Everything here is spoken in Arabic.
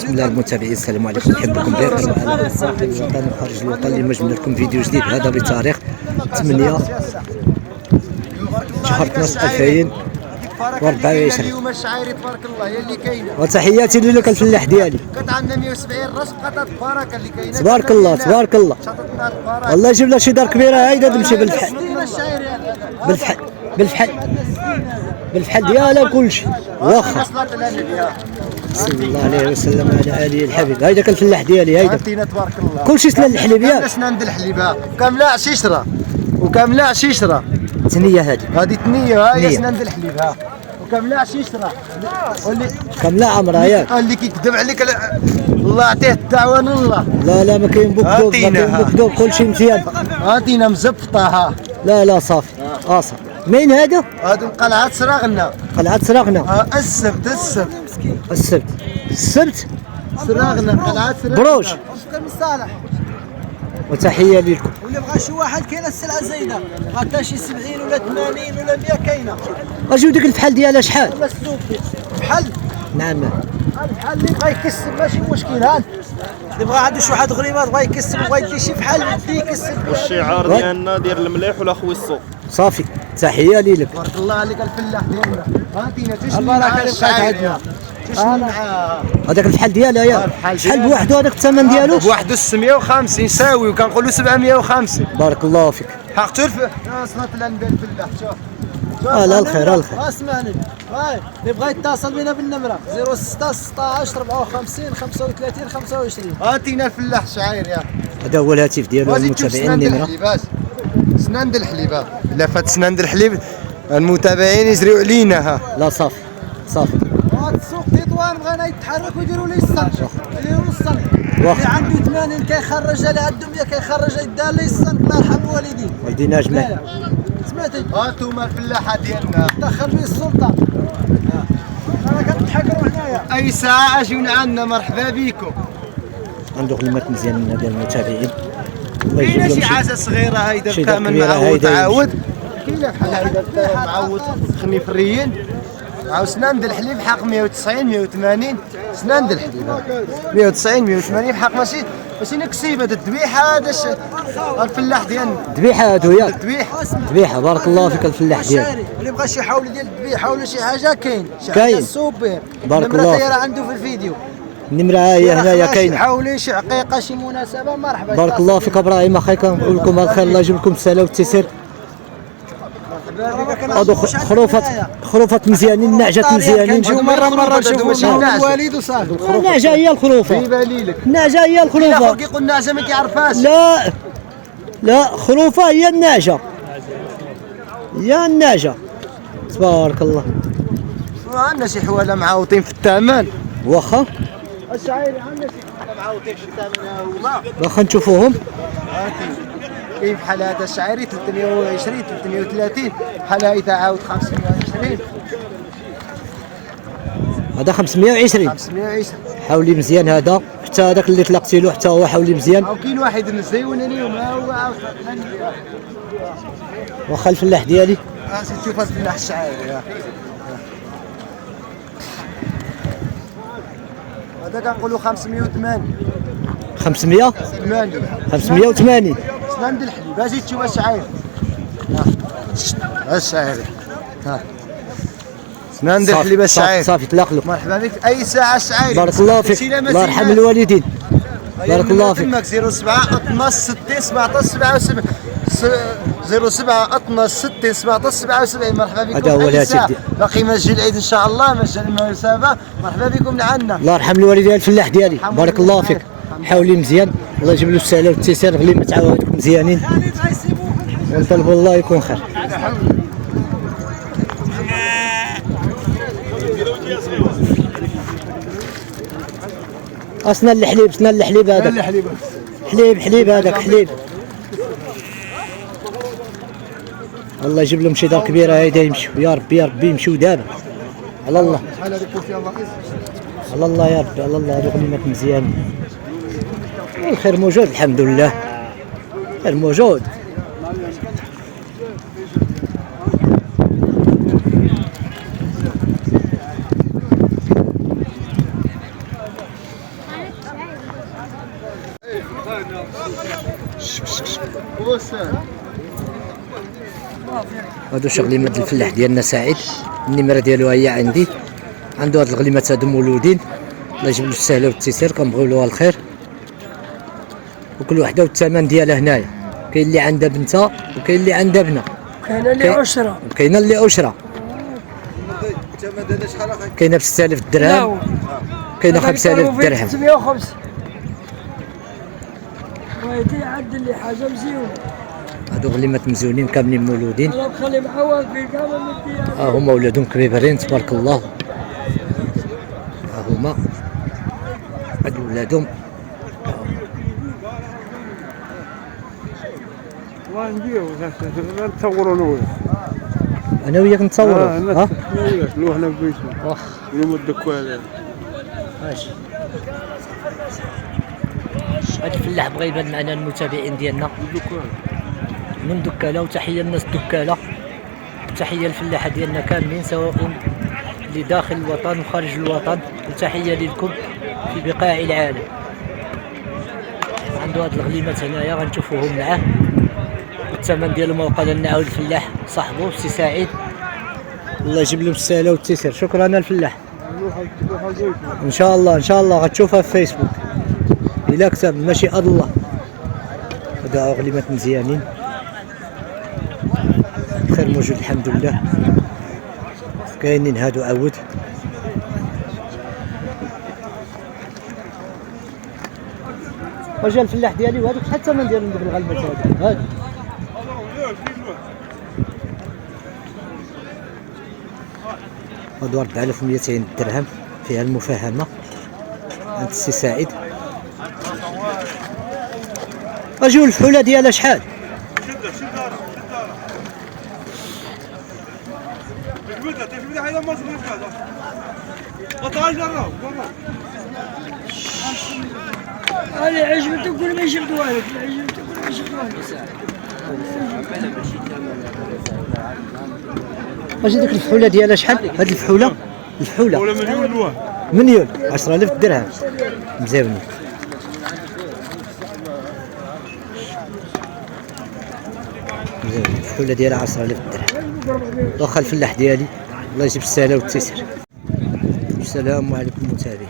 بسم الله المتابعين، السلام عليكم، نحبكم بخير على داخل الوطن وخارج الوطن. اليوم جبنا لكم فيديو جديد، هذا بتاريخ 8 شهر 12 2024. اليوم الشعيري تبارك الله هي اللي كاينه. وتحياتي لك الفلاح ديالي. عندنا 170 راس بقات البركه اللي كاينه. تبارك الله تبارك الله. والله جبنا شي دار كبيره هايده تمشي بالفحل بالفحل ديالها وكلشي واخا. صلى الله عليه وسلم على اله الحبيب. هيدا الفلاح ديالي هيدا. عطينا تبارك الله. كلشي سنان الحليب ياك. سنان الحليب كامله عشيشره وكامله عشيشره. ثنيه هذه ثنيه هاي سنان الحليب وكامله عشيشره. كامله عمرها ياك. اللي كيكذب عليك الله يعطيه الدعوه لله. لا ما كاين بكذوب، ما كاين بكذوب، كلشي مزيان. عطينا مزبطه ها. لا صافي اصلا. مين هذا؟ هادو قلعه سراغنا. قلعه سراغنا. السبت سراغنا قلعه سراغنا. بروج. صالح. وتحيه لكم. واللي بغى شي واحد كاينه السلعه زايده، بغا شي 70 ولا 80 ولا 100 كاينه. اجيو ديك الفحل ديالها شحال؟ ولا السوبي بحال. نعم الفحل اللي بغى يكسب ماشي مشكل. ها اللي بغى عنده شي واحد غريمات بغى يكسب بغى يدير شي فحل يدي يكسب. والشعار ديالنا ديال المليح ولا خوي السوق. صافي تحيه ليك. تبارك الله عليك الفلاح ديالنا. عطينا تشمي البركه اللي بقات عندنا. هذاك الفحل ديالها يا شحال بوحدو هذاك الثمن ديالو؟ بوحدو 650 يساوي وكنقولوا 750. بارك الله فيك. حقتو صلاه الانبياء الفلاح. شوف لا الخير اسمعني. اللي بغى يتصل بنا بالنمره 06 16 54 35 25. عطينا الفلاح شعير يا. هذا هو الهاتف ديالو المتابعين. النمره سنان الحليب. لا فات سنان الحليب المتابعين يجريو علينا. ها لا صافي هاد السوق تطوان بغينا يتحرك ويديروا لي الصنف. يديروا الصنف. اللي عنده 80 كيخرج، اللي عنده 100 كيخرج، يدار لي الصنف. الله يرحم الوالدين. والدينا جمال. سمعتي؟ هانتوما الفلاحه ديالنا. دخل به السلطه. انا كنتحكروا هنايا. اي ساعه اجيو عندنا. مرحبا بكم. عنده كلمات مزيانين ديال المتابعين. الله كاينه يجيب شي لهم حاجه صغيره هيدا شي الثمن كبيرة معاود. كاينه بحال هيدا معاود خنيفريين. عاود سنان الحليب بحق 190 180. سنان الحليب 190 180 بحق ماشي نكسيب. هذا الذبيحه هذا الفلاح ديالنا. ذبيحه هادو ياك. ذبيحه بارك الله فيك الفلاح ديالك. اللي بغى شي حول ديال الذبيحه ولا شي حاجه كاين. كاين سوبر. بارك الله دايره عنده في الفيديو. النمره هي هنايا كاينه. شي حولي شي عقيقه شي مناسبه مرحبا. بارك الله فيك ابراهيم. اخي كنقول لكم الخير، الله يجيب لكم السلامه والتيسير. هادو خروفات مزيانين، نعجات مزيانين. نجيو مره نشوفوا الوالد وصافي. النعجه هي الخروفه. النعجه هي الخروفه. كيقول النعجه ما كيعرفهاش. لا خروفه هي النعجه. تبارك الله. عندنا شي حواله معاوطين في الثمن. واخا الشعيري عندنا شي حواله معاوطين في الثمن هما. واخا نشوفوهم. كاين بحال هذا الشعيري 320 330. بحال هيدا عاود 520. هذا 520. حولي مزيان هذا. حتى هذاك اللي تلاقتي له حتى هو حولي مزيان. كاين واحد مزيون اليوم هو عاود. واخا الفلاح ديالي. تشوف الفلاح الشعيري. هذا كنقولوا 580. 580. سنان الحليب. اجي تشوف الشعير. الشعيري. سنان الحليب الشعير. صافي تلاقلو. مرحبا بك اي ساعه الشعير. بارك الله فيك. الله يرحم الوالدين. بارك الله فيك. 07 12 60 17 77. 07 12 60 17 77. مرحبا بكم. هذا هو الهاتف. باقي مجي العيد ان شاء الله. مجي المناسبه. مرحبا بكم عندنا. الله يرحم الوالدين الفلاح ديالي. بارك الله فيك. حولي مزيان. الله يجيب له السلامه والتيسير. غليمه تعاودكم مزيانين. ونطلبوا الله يكون خير. سنان الحليب هذاك. حليب هذاك حليب. الله يجيب لهم شي دار كبيره هيدا يمشيو. يا ربي يمشيو دابا. على الله يا ربي. على الله. هذوك كلمات مزيان. الخير موجود الحمد لله. الخير موجود. هادو شي غليمات الفلاح ديالنا سعيد، النمره ديالو هي عندي. عنده هاد الغليمات هادو مولودين، الله يجيب له السهله والتيسير، كنبغيو له الخير. وكل وحده والثمن ديالها هنايا، كاين اللي عندها بنته وكاين اللي عندها بنه، كاينه اللي عشره وكاينه اللي عشره، كاينه ب 6000 درهم، كاينه 5000 درهم. 750 بغيتي عدل لي حاجه مزيونه. هادو غليمات مزيونين كاملين مولودين. انا بخلي معاود في كامل نديها. ها هما ولادهم كبيبرين تبارك الله. ها هما هاد ولادهم. والله نديرو نتصوروا الاول. انا وياك نتصوروا. ها نروح حنا بيتنا. واخ يوم الدكوان. ماشي. هاد الفلاح بغى يبان معنا المتابعين ديالنا من دكاله، وتحيه للناس دكاله، تحيه للفلاحه ديالنا كاملين سواء لداخل الوطن وخارج الوطن، وتحيه لكم في بقاع العالم. عنده هاد الغليمات هنايا غنشوفوهم معاه، الثمن ديالهم وقال لنا عاود الفلاح صاحبه السي سعيد، الله يجيب لهم السهله والتيسير. شكرا الفلاح. ان شاء الله ان شاء الله غتشوفها في فيسبوك الا كتب مشيئة الله. هذا غليمات مزيانين بخير موجود الحمد لله. كاينين هادو عود. وجا الفلاح ديالي وهذوك شحال الثمن ديالهم دوك الغلبات هادو؟ هادو 4200 درهم فيها المفاهمة عند السي سعيد. اجيو الفحولة ديالها شحال؟ اللي عجبتك كل ما يشدوا عليك، اللي عجبتك كل ما يشدوا عليك. اجي ديك الفحولة ديالها شحال؟ هاد الفحولة مليون 10000 درهم مزيونين. الفحولة ديالها 10000 درهم. واخا الفلاح ديالي الله يجيب السهلة والتيسير. السلام عليكم متابعين.